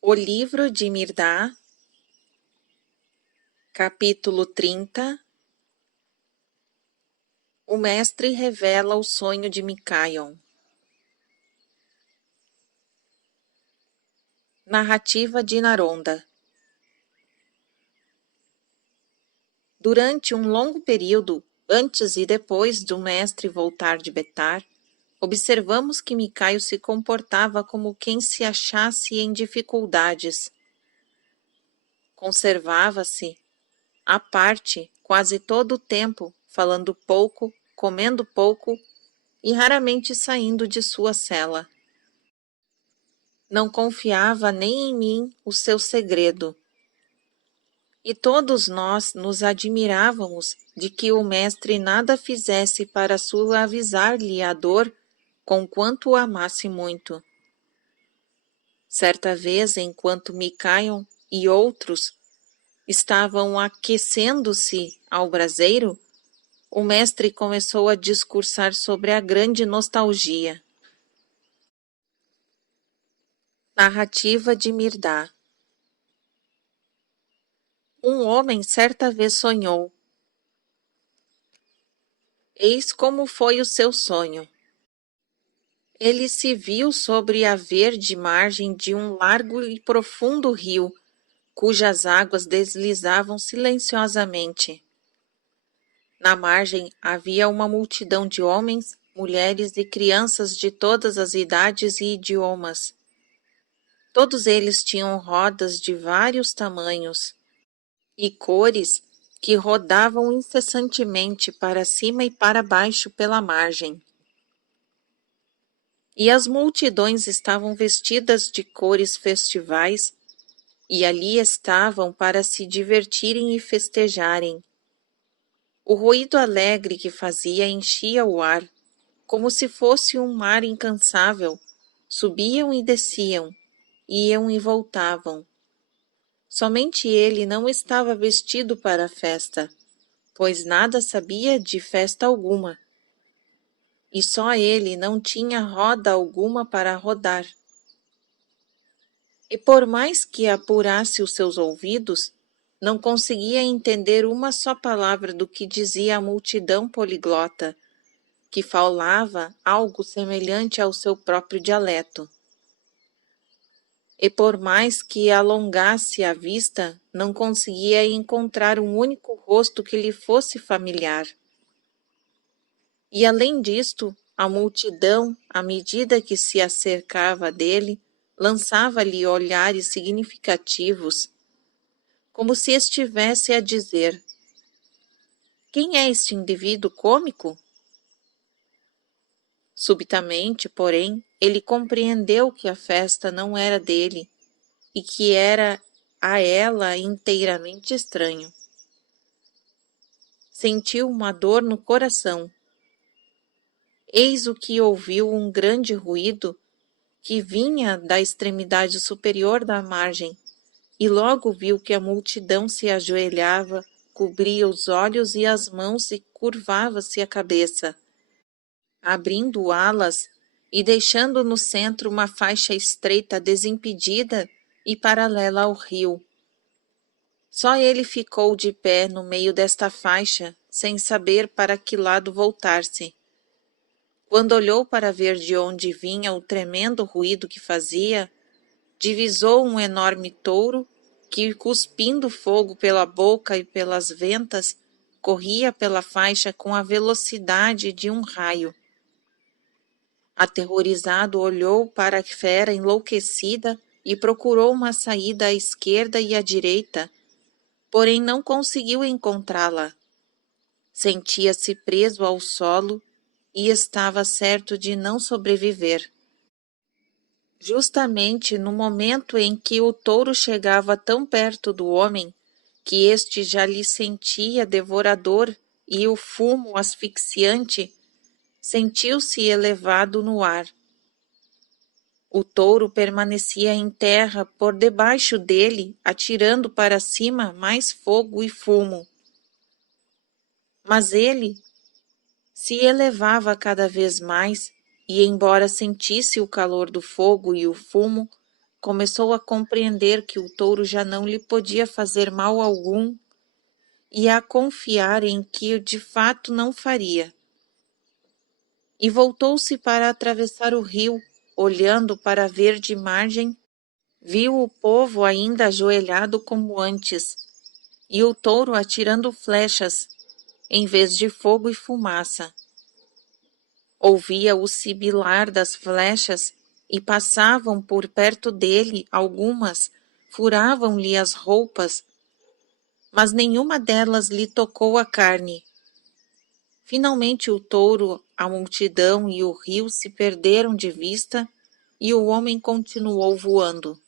O livro de Mirdá, capítulo 30. O mestre revela o sonho de Micaion. Narrativa de Naronda. Durante um longo período, antes e depois do mestre voltar de Betar, observamos que Micaio se comportava como quem se achasse em dificuldades. Conservava-se à parte quase todo o tempo, falando pouco, comendo pouco e raramente saindo de sua cela. Não confiava nem em mim o seu segredo. E todos nós nos admirávamos de que o mestre nada fizesse para suavizar-lhe a dor, conquanto o amasse muito. Certa vez, enquanto Micaion e outros estavam aquecendo-se ao braseiro, o mestre começou a discursar sobre a grande nostalgia. Narrativa de Mirdá. Um homem certa vez sonhou. Eis como foi o seu sonho. Ele se viu sobre a verde margem de um largo e profundo rio, cujas águas deslizavam silenciosamente. Na margem havia uma multidão de homens, mulheres e crianças de todas as idades e idiomas. Todos eles tinham rodas de vários tamanhos e cores que rodavam incessantemente para cima e para baixo pela margem. E as multidões estavam vestidas de cores festivais, e ali estavam para se divertirem e festejarem. O ruído alegre que fazia enchia o ar, como se fosse um mar incansável. Subiam e desciam, iam e voltavam. Somente ele não estava vestido para a festa, pois nada sabia de festa alguma. E só ele não tinha roda alguma para rodar. E por mais que apurasse os seus ouvidos, não conseguia entender uma só palavra do que dizia a multidão poliglota, que falava algo semelhante ao seu próprio dialeto. E por mais que alongasse a vista, não conseguia encontrar um único rosto que lhe fosse familiar. E além disto, a multidão, à medida que se acercava dele, lançava-lhe olhares significativos, como se estivesse a dizer: quem é este indivíduo cômico? Subitamente, porém, ele compreendeu que a festa não era dele e que era a ela inteiramente estranho. Sentiu uma dor no coração. Eis o que ouviu um grande ruído que vinha da extremidade superior da margem, e logo viu que a multidão se ajoelhava, cobria os olhos e as mãos e curvava-se a cabeça, abrindo alas e deixando no centro uma faixa estreita desimpedida e paralela ao rio. Só ele ficou de pé no meio desta faixa, sem saber para que lado voltar-se. Quando olhou para ver de onde vinha o tremendo ruído que fazia, divisou um enorme touro que, cuspindo fogo pela boca e pelas ventas, corria pela faixa com a velocidade de um raio. Aterrorizado, olhou para a fera enlouquecida e procurou uma saída à esquerda e à direita, porém não conseguiu encontrá-la. Sentia-se preso ao solo e estava certo de não sobreviver. Justamente no momento em que o touro chegava tão perto do homem, que este já lhe sentia devorador e o fumo asfixiante, sentiu-se elevado no ar. O touro permanecia em terra por debaixo dele, atirando para cima mais fogo e fumo. Mas ele se elevava cada vez mais, e embora sentisse o calor do fogo e o fumo, começou a compreender que o touro já não lhe podia fazer mal algum e a confiar em que de fato não faria. E voltou-se para atravessar o rio, olhando para a verde margem, viu o povo ainda ajoelhado como antes, e o touro atirando flechas, em vez de fogo e fumaça. Ouvia o sibilar das flechas e passavam por perto dele algumas, furavam-lhe as roupas, mas nenhuma delas lhe tocou a carne. Finalmente o touro, a multidão e o rio se perderam de vista e o homem continuou voando.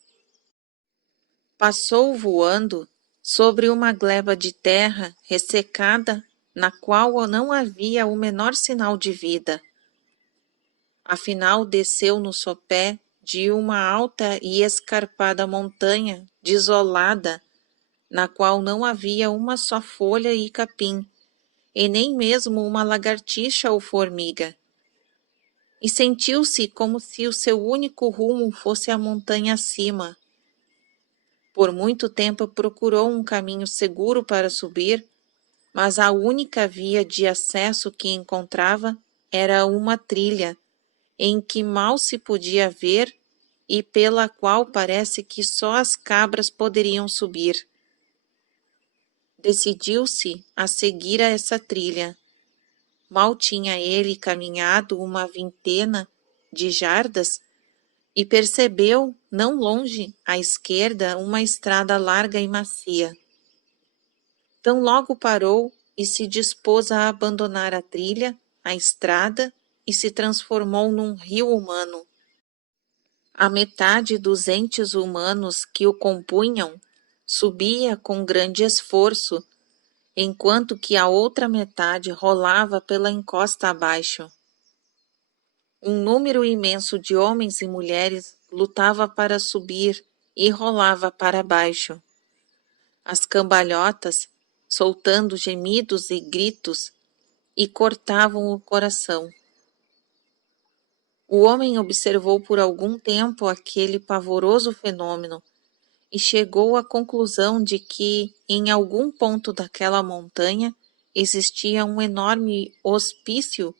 Passou voando sobre uma gleba de terra ressecada na qual não havia o menor sinal de vida. Afinal, desceu no sopé de uma alta e escarpada montanha desolada, na qual não havia uma só folha e capim, e nem mesmo uma lagartixa ou formiga. E sentiu-se como se o seu único rumo fosse a montanha acima. Por muito tempo procurou um caminho seguro para subir, mas a única via de acesso que encontrava era uma trilha, em que mal se podia ver e pela qual parece que só as cabras poderiam subir. Decidiu-se a seguir a essa trilha. Mal tinha ele caminhado uma vintena de jardas e percebeu, não longe, à esquerda, uma estrada larga e macia. Tão logo parou e se dispôs a abandonar a trilha, a estrada, e se transformou num rio humano. A metade dos entes humanos que o compunham subia com grande esforço, enquanto que a outra metade rolava pela encosta abaixo. Um número imenso de homens e mulheres lutava para subir e rolava para baixo. As cambalhotas, soltando gemidos e gritos, e cortavam o coração. O homem observou por algum tempo aquele pavoroso fenômeno e chegou à conclusão de que, em algum ponto daquela montanha, existia um enorme hospício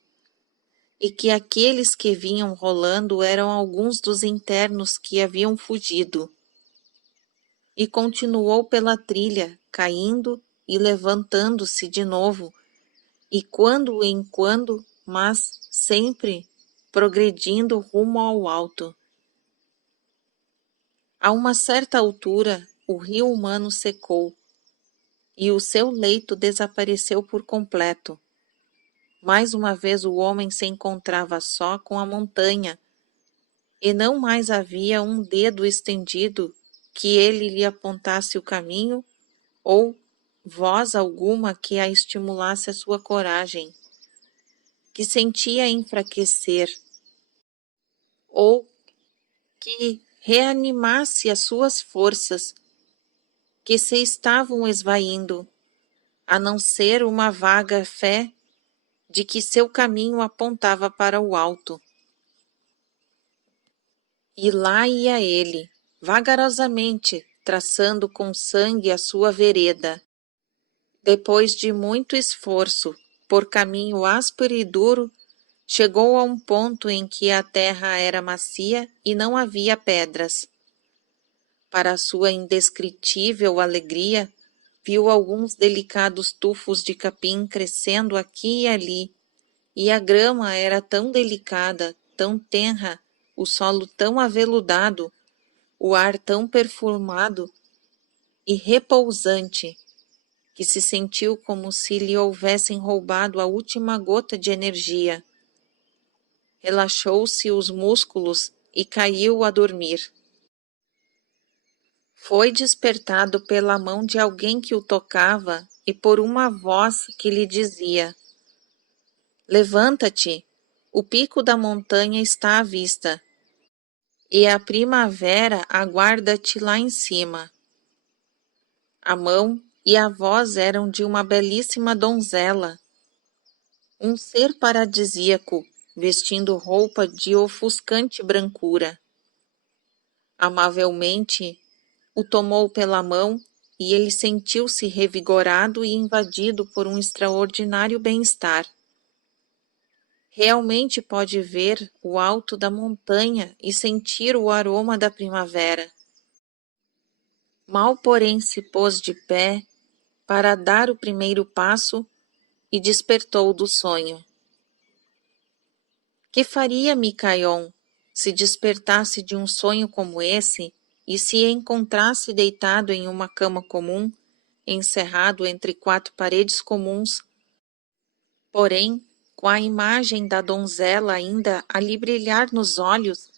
e que aqueles que vinham rolando eram alguns dos internos que haviam fugido. E continuou pela trilha, caindo e levantando-se de novo, e quando em quando, mas sempre progredindo rumo ao alto. A uma certa altura, o rio humano secou, e o seu leito desapareceu por completo. Mais uma vez o homem se encontrava só com a montanha, e não mais havia um dedo estendido que ele lhe apontasse o caminho, ou voz alguma que a estimulasse a sua coragem, que sentia enfraquecer, ou que reanimasse as suas forças, que se estavam esvaindo, a não ser uma vaga fé de que seu caminho apontava para o alto. E lá ia ele, vagarosamente, traçando com sangue a sua vereda. Depois de muito esforço, por caminho áspero e duro, chegou a um ponto em que a terra era macia e não havia pedras. Para sua indescritível alegria, viu alguns delicados tufos de capim crescendo aqui e ali, e a grama era tão delicada, tão tenra, o solo tão aveludado, o ar tão perfumado e repousante, que se sentiu como se lhe houvessem roubado a última gota de energia. Relaxou-se os músculos e caiu a dormir. Foi despertado pela mão de alguém que o tocava e por uma voz que lhe dizia: Levanta-te, o pico da montanha está à vista, e a primavera aguarda-te lá em cima. A mão e a voz eram de uma belíssima donzela, um ser paradisíaco, vestindo roupa de ofuscante brancura. Amavelmente o tomou pela mão e ele sentiu-se revigorado e invadido por um extraordinário bem-estar. Realmente pode ver o alto da montanha e sentir o aroma da primavera. Mal, porém, se pôs de pé para dar o primeiro passo e despertou do sonho. Que faria Micaion se despertasse de um sonho como esse e se encontrasse deitado em uma cama comum, encerrado entre quatro paredes comuns, porém com a imagem da donzela ainda a lhe brilhar nos olhos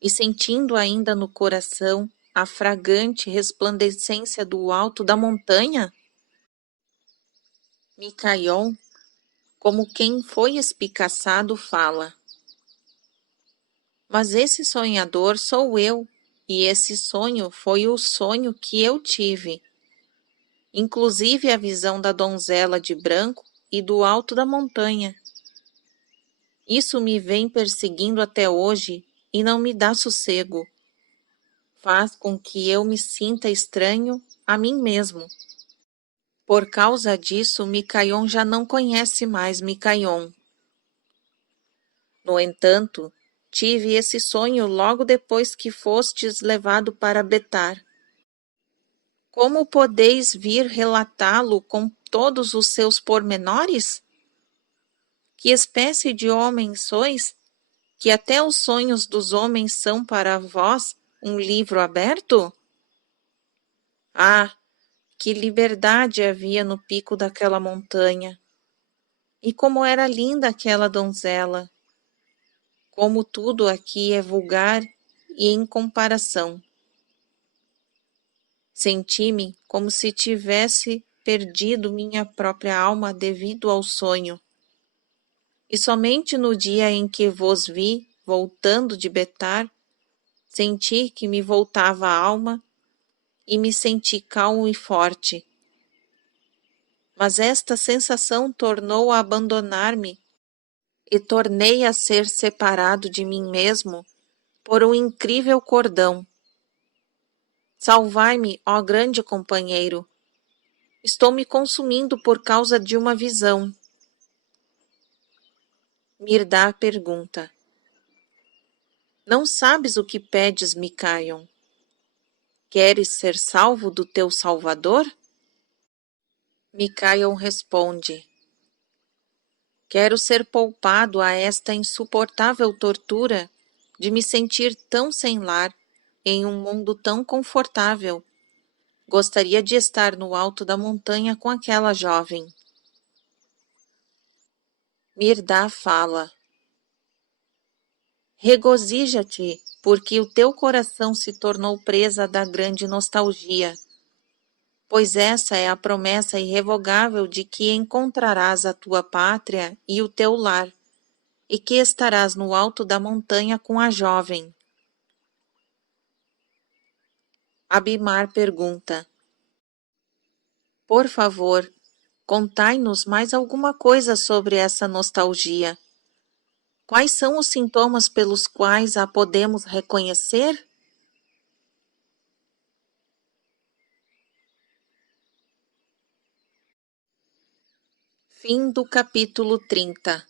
e sentindo ainda no coração a fragante resplandecência do alto da montanha? Micaion, como quem foi espicaçado, fala: mas esse sonhador sou eu, e esse sonho foi o sonho que eu tive. Inclusive a visão da donzela de branco e do alto da montanha. Isso me vem perseguindo até hoje e não me dá sossego. Faz com que eu me sinta estranho a mim mesmo. Por causa disso, Micaion já não conhece mais Micaion. No entanto, tive esse sonho logo depois que fostes levado para Betar. Como podeis vir relatá-lo com todos os seus pormenores? Que espécie de homem sois, que até os sonhos dos homens são para vós um livro aberto? Ah, que liberdade havia no pico daquela montanha! E como era linda aquela donzela! Como tudo aqui é vulgar e em comparação. Senti-me como se tivesse perdido minha própria alma devido ao sonho. E somente no dia em que vos vi, voltando de Betar, senti que me voltava a alma e me senti calmo e forte. Mas esta sensação tornou a abandonar-me e tornei a ser separado de mim mesmo por um incrível cordão. Salvai-me, ó grande companheiro. Estou me consumindo por causa de uma visão. Mirdá pergunta: não sabes o que pedes, Micaion? Queres ser salvo do teu Salvador? Micaion responde: quero ser poupado a esta insuportável tortura de me sentir tão sem lar em um mundo tão confortável. Gostaria de estar no alto da montanha com aquela jovem. Mirdá fala: regozija-te, porque o teu coração se tornou presa da grande nostalgia, pois essa é a promessa irrevogável de que encontrarás a tua pátria e o teu lar, e que estarás no alto da montanha com a jovem. Abimar pergunta: por favor, contai-nos mais alguma coisa sobre essa nostalgia. Quais são os sintomas pelos quais a podemos reconhecer? Fim do capítulo 30.